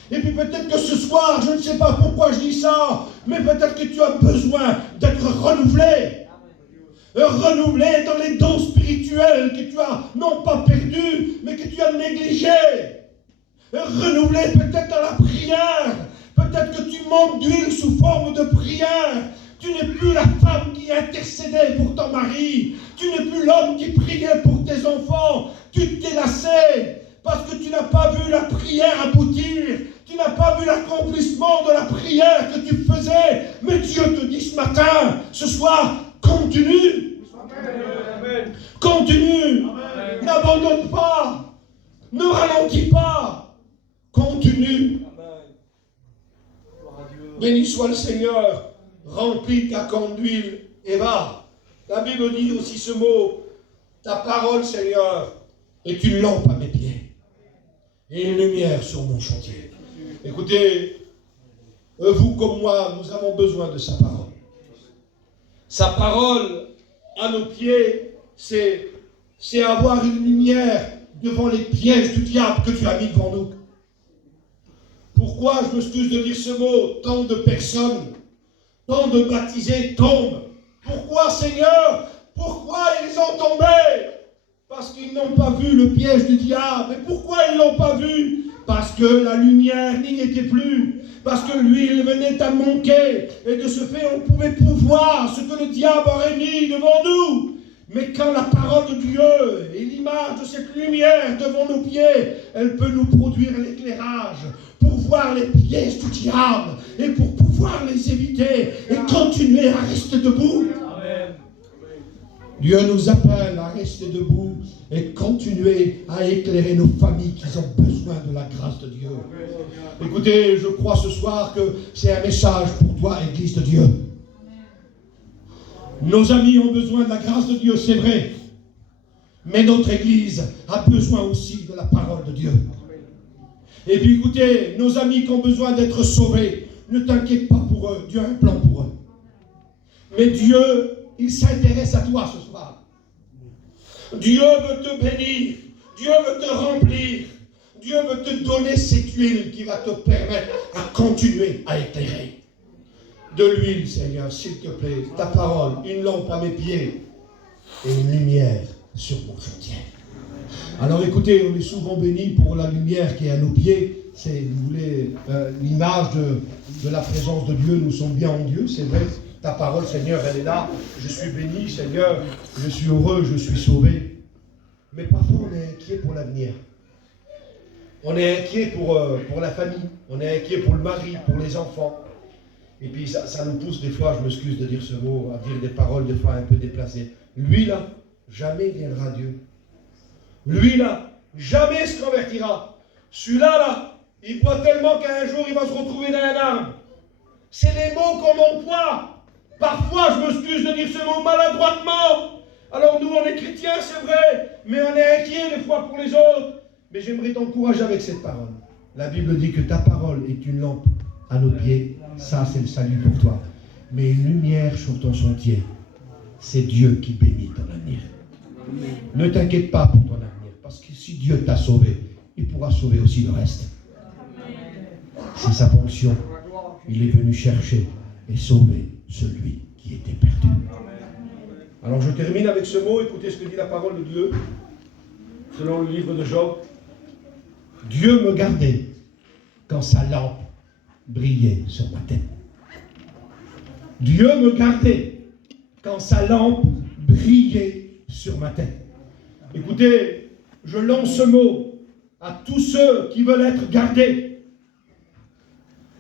Et puis peut-être que ce soir, je ne sais pas pourquoi je dis ça, mais peut-être que tu as besoin d'être renouvelé. Renouvelé dans les dons spirituels que tu as non pas perdus, mais que tu as négligés. Renouvelé peut-être dans la prière. Peut-être que tu manques d'huile sous forme de prière. Tu n'es plus la femme qui intercédait pour ton mari. Tu n'es plus l'homme qui priait pour tes enfants. Tu t'es lassé parce que tu n'as pas vu la prière aboutir. Tu n'as pas vu l'accomplissement de la prière que tu faisais. Mais Dieu te dit ce matin, ce soir, continue. Amen. Continue. Amen. N'abandonne pas. Ne ralentis pas. Continue. Béni soit le Seigneur. Remplis ta corne d'huile et va. La Bible dit aussi ce mot. Ta parole, Seigneur, est une lampe à mes pieds et une lumière sur mon chantier. Écoutez, vous comme moi, nous avons besoin de sa parole. Sa parole à nos pieds, c'est avoir une lumière devant les pièges du diable que tu as mis devant nous. Pourquoi, je m'excuse de dire ce mot, tant de personnes, tant de baptisés tombent? Pourquoi, Seigneur? Pourquoi ils ont tombé? Parce qu'ils n'ont pas vu le piège du diable. Et pourquoi ils ne l'ont pas vu? Parce que la lumière n'y était plus. Parce que l'huile venait à manquer. Et de ce fait, on pouvait pouvoir ce que le diable aurait mis devant nous. Mais quand la parole de Dieu et l'image de cette lumière devant nos pieds, elle peut nous produire l'éclairage pour voir les pièges du diable et pour pouvoir les éviter et continuer à rester debout. Amen. Dieu nous appelle à rester debout et continuer à éclairer nos familles qui ont besoin de la grâce de Dieu. Écoutez, je crois ce soir que c'est un message pour toi, Église de Dieu. Nos amis ont besoin de la grâce de Dieu, c'est vrai. Mais notre Église a besoin aussi de la parole de Dieu. Et puis écoutez, nos amis qui ont besoin d'être sauvés, ne t'inquiète pas pour eux, Dieu a un plan pour eux. Mais Dieu, il s'intéresse à toi ce soir. Dieu veut te bénir, Dieu veut te remplir, Dieu veut te donner cette huile qui va te permettre à continuer à éclairer. De l'huile, Seigneur, s'il te plaît, ta parole, une lampe à mes pieds et une lumière sur mon chantier. Alors écoutez, on est souvent bénis pour la lumière qui est à nos pieds. C'est, vous voulez, l'image de la présence de Dieu. Nous sommes bien en Dieu, c'est vrai. Ta parole, Seigneur, elle est là. Je suis béni, Seigneur. Je suis heureux, je suis sauvé. Mais parfois, on est inquiet pour l'avenir. On est inquiet pour la famille. On est inquiet pour le mari, pour les enfants. Et puis ça nous pousse des fois, je m'excuse de dire ce mot, à dire des paroles des fois un peu déplacées. Lui là, jamais viendra Dieu. Lui là, jamais se convertira. Celui-là là, il boit tellement qu'un jour il va se retrouver dans un arbre. C'est les mots qu'on emploie. Parfois, je m'excuse de dire ce mot maladroitement. Alors nous, on est chrétiens, c'est vrai, mais on est inquiets des fois pour les autres. Mais j'aimerais t'encourager avec cette parole. La Bible dit que ta parole est une lampe à nos pieds. Ça, c'est le salut pour toi. Mais une lumière sur ton sentier, c'est Dieu qui bénit ton avenir. Ne t'inquiète pas pour ton avenir, parce que si Dieu t'a sauvé, il pourra sauver aussi le reste. C'est sa fonction. Il est venu chercher et sauver celui qui était perdu. Alors je termine avec ce mot. Écoutez ce que dit la parole de Dieu, selon le livre de Job. Dieu me gardait quand sa lampe brillait sur ma tête. Dieu me gardait quand sa lampe brillait sur ma tête. Écoutez, je lance ce mot à tous ceux qui veulent être gardés,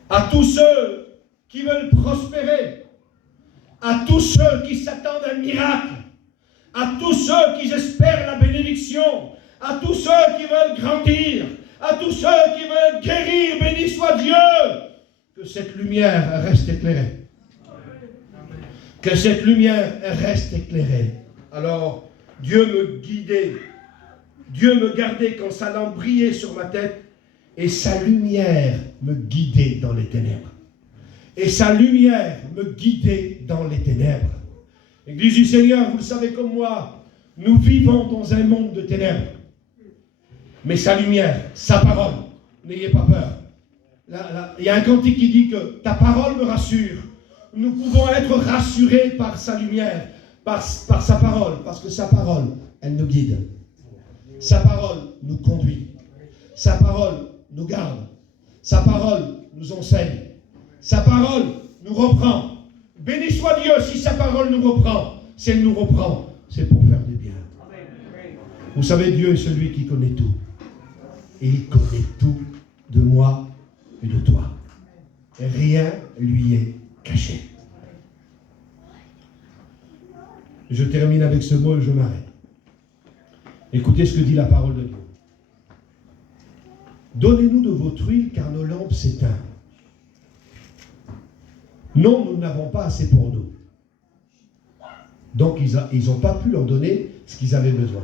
à tous ceux qui veulent prospérer, à tous ceux qui s'attendent à un miracle, à tous ceux qui espèrent la bénédiction, à tous ceux qui veulent grandir, à tous ceux qui veulent guérir, béni soit Dieu, que cette lumière reste éclairée. Que cette lumière reste éclairée. Alors, Dieu me guidait, Dieu me gardait quand sa lampe brillait sur ma tête, et sa lumière me guidait dans les ténèbres. Et sa lumière me guidait dans les ténèbres. Église du Seigneur, vous le savez comme moi, nous vivons dans un monde de ténèbres. Mais sa lumière, sa parole, n'ayez pas peur. Il y a un cantique qui dit que ta parole me rassure. Nous pouvons être rassurés par sa lumière, par sa parole, parce que sa parole, elle nous guide. Sa parole nous conduit. Sa parole nous garde. Sa parole nous enseigne. Sa parole nous reprend. Béni soit Dieu si sa parole nous reprend. Si elle nous reprend, c'est pour faire du bien. Vous savez, Dieu est celui qui connaît tout. Et il connaît tout de moi et de toi. Et rien lui est caché. Je termine avec ce mot et je m'arrête. Écoutez ce que dit la parole de Dieu. Donnez-nous de votre huile car nos lampes s'éteignent. Non, nous n'avons pas assez pour nous. Donc ils n'ont pas pu leur donner ce qu'ils avaient besoin.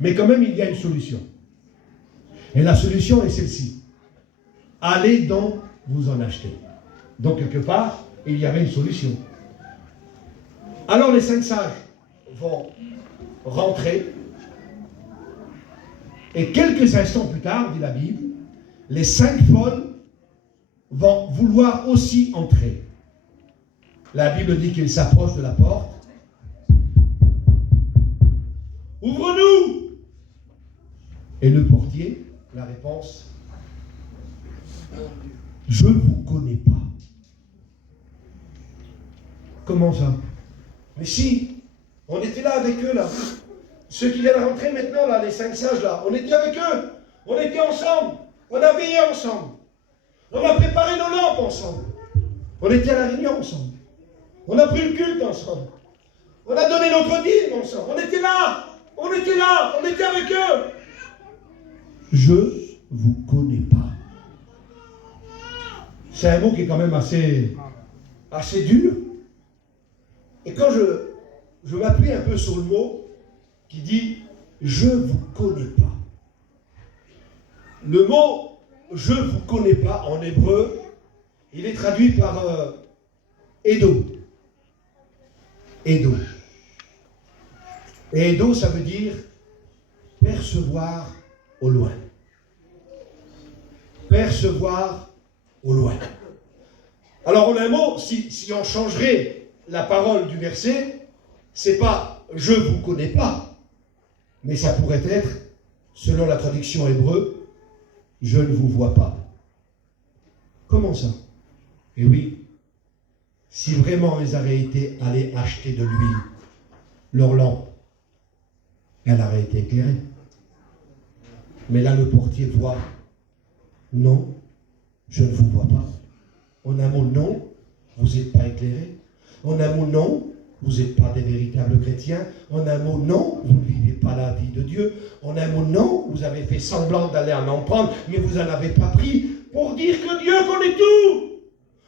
Mais quand même, il y a une solution. Et la solution est celle-ci. Allez donc vous en acheter. Donc quelque part, il y avait une solution. Alors les 5 sages vont rentrer. Et quelques instants plus tard, dit la Bible, les 5 folles vont vouloir aussi entrer. La Bible dit qu'ils s'approchent de la porte. Ouvre-nous! Et le portier, la réponse, je ne vous connais pas. Comment ça? Mais si, on était là avec eux là. Ceux qui viennent rentrer maintenant là, les 5 sages là, on était avec eux. On était ensemble. On a veillé ensemble. On a préparé nos lampes ensemble. On était à la réunion ensemble. On a pris le culte ensemble. On a donné notre dîme ensemble. On était là. On était là. On était avec eux. Je vous connais pas. C'est un mot qui est quand même assez dur. Et quand je m'appuie un peu sur le mot qui dit « je vous connais pas ». Le mot « je vous connais pas » en hébreu, il est traduit par Edo. Edo. Et Edo, ça veut dire percevoir au loin. Percevoir au loin. Alors en un mot, si on changerait la parole du verset, c'est pas « je vous connais pas », mais ça pourrait être, selon la traduction hébreu, « je ne vous vois pas ». Comment ça? Eh oui, si vraiment ils avaient été allés acheter de l'huile, leur lampe, elle aurait été éclairée. Mais là, le portier voit, non, je ne vous vois pas. En un mot, non, vous n'êtes pas éclairés. En un mot, non, vous n'êtes pas des véritables chrétiens. En un mot, non, vous ne vivez pas la vie de Dieu. En un mot, non, vous avez fait semblant d'aller en prendre, mais vous n'en avez pas pris pour dire que Dieu connaît tout.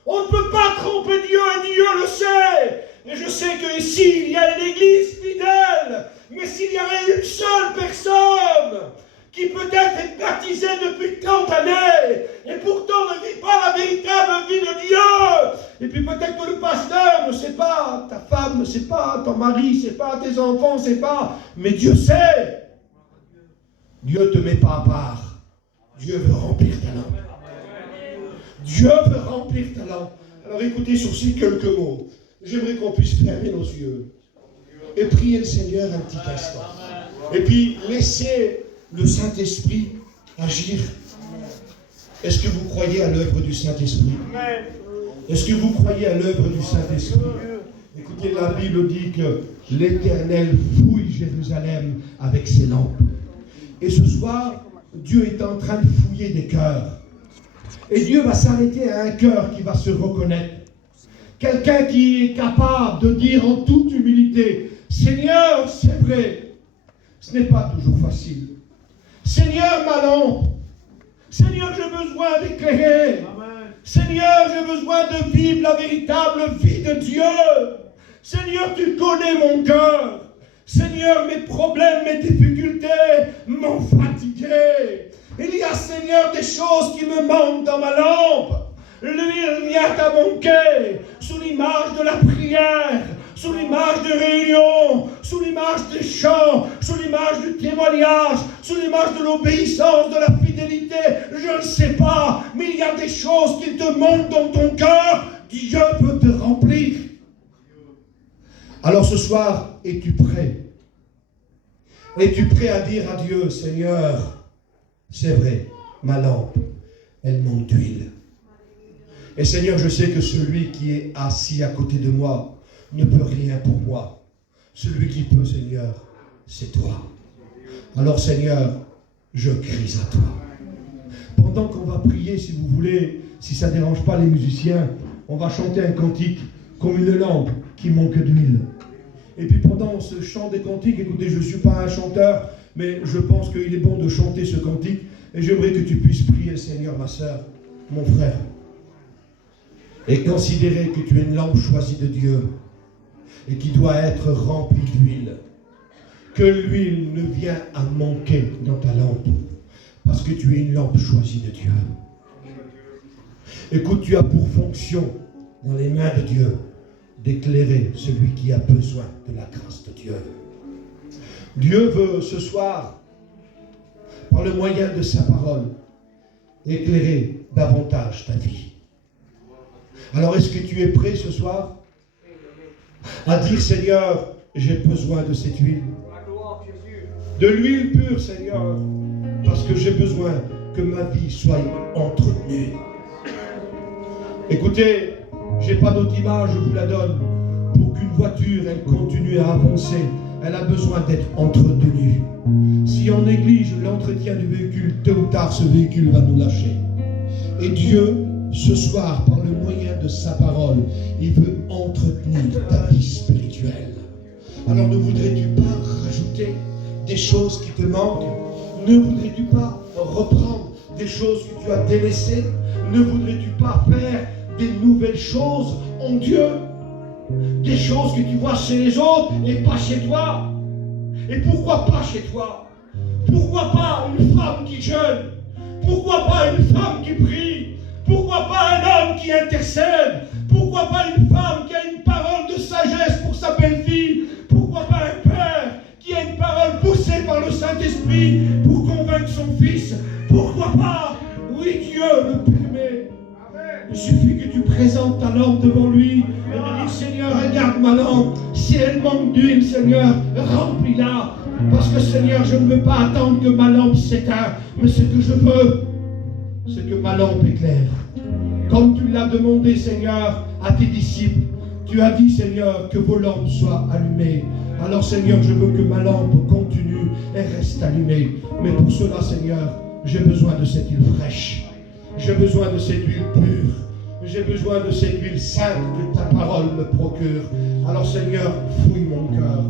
On ne peut pas tromper Dieu et Dieu le sait. Et je sais qu'ici, il y a une église fidèle, mais s'il y avait une seule personne qui peut-être est baptisée depuis tant d'années, et pourtant ne vit pas la véritable vie de Dieu. Et puis peut-être que le pasteur ne sait pas, ta femme ne sait pas, ton mari ne sait pas, tes enfants ne sait pas, mais Dieu sait. Dieu ne te met pas à part. Dieu veut remplir ta lampe. Dieu veut remplir ta lampe. Alors écoutez sur ces quelques mots. J'aimerais qu'on puisse fermer nos yeux et prier le Seigneur un petit instant. Et puis laisser le Saint-Esprit agir. Est-ce que vous croyez à l'œuvre du Saint-Esprit? Est-ce que vous croyez à l'œuvre du Saint-Esprit? Écoutez, la Bible dit que l'Éternel fouille Jérusalem avec ses lampes. Et ce soir, Dieu est en train de fouiller des cœurs. Et Dieu va s'arrêter à un cœur qui va se reconnaître. Quelqu'un qui est capable de dire en toute humilité, Seigneur, c'est vrai, ce n'est pas toujours facile. Seigneur, ma lampe. Seigneur, j'ai besoin d'éclairer. Seigneur, j'ai besoin de vivre la véritable vie de Dieu. Seigneur, tu connais mon cœur. Seigneur, mes problèmes, mes difficultés m'ont fatigué. Il y a, Seigneur, des choses qui me manquent dans ma lampe. L'huile vient à manquer sous l'image de la prière, sous l'image de réunion, sous l'image des chants, sous l'image du témoignage, sous l'image de l'obéissance, de la fidélité. Je ne sais pas, mais il y a des choses qui te manquent dans ton cœur. Dieu peut te remplir. Alors ce soir, es-tu prêt? Es-tu prêt à dire à Dieu, Seigneur, c'est vrai, ma lampe, elle manque d'huile. Et Seigneur, je sais que celui qui est assis à côté de moi ne peut rien pour moi. Celui qui peut, Seigneur, c'est toi. Alors Seigneur, je crie à toi. Pendant qu'on va prier, si vous voulez, si ça ne dérange pas les musiciens, on va chanter un cantique comme une lampe qui manque d'huile. Et puis pendant ce chant des cantiques, écoutez, je ne suis pas un chanteur, mais je pense qu'il est bon de chanter ce cantique. Et j'aimerais que tu puisses prier, Seigneur, ma soeur, mon frère. Et considérer que tu es une lampe choisie de Dieu et qui doit être remplie d'huile. Que l'huile ne vient à manquer dans ta lampe parce que tu es une lampe choisie de Dieu. Écoute, tu as pour fonction dans les mains de Dieu d'éclairer celui qui a besoin de la grâce de Dieu. Dieu veut ce soir, par le moyen de sa parole, éclairer davantage ta vie. Alors est-ce que tu es prêt ce soir à dire, Seigneur, j'ai besoin de cette huile, de l'huile pure, Seigneur, parce que j'ai besoin que ma vie soit entretenue. Écoutez, je n'ai pas d'autre image, je vous la donne. Pour qu'une voiture, elle continue à avancer, elle a besoin d'être entretenue. Si on néglige l'entretien du véhicule, tôt ou tard, ce véhicule va nous lâcher. Et Dieu, ce soir, par le moyen de sa parole, il veut entretenir ta vie spirituelle. Alors ne voudrais-tu pas rajouter des choses qui te manquent? Ne voudrais-tu pas reprendre des choses que tu as délaissées? Ne voudrais-tu pas faire des nouvelles choses en Dieu? Des choses que tu vois chez les autres et pas chez toi? Et pourquoi pas chez toi? Pourquoi pas une femme qui jeûne? Pourquoi pas une femme qui prie? Pourquoi pas un homme qui intercède? Pourquoi pas une femme qui a une parole de sagesse pour sa belle-fille? Pourquoi pas un père qui a une parole poussée par le Saint-Esprit pour convaincre son fils? Pourquoi pas? Oui, Dieu le permet. Il suffit que tu présentes ta lampe devant lui et de dire, Seigneur, regarde ma lampe. Si elle manque d'huile, Seigneur, remplis-la. Parce que, Seigneur, je ne veux pas attendre que ma lampe s'éteigne, mais ce que je veux, c'est que ma lampe éclaire. Comme tu l'as demandé, Seigneur, à tes disciples, tu as dit, Seigneur, que vos lampes soient allumées. Alors, Seigneur, je veux que ma lampe continue et reste allumée. Mais pour cela, Seigneur, j'ai besoin de cette huile fraîche. J'ai besoin de cette huile pure. J'ai besoin de cette huile sainte que ta parole me procure. Alors, Seigneur, fouille mon cœur.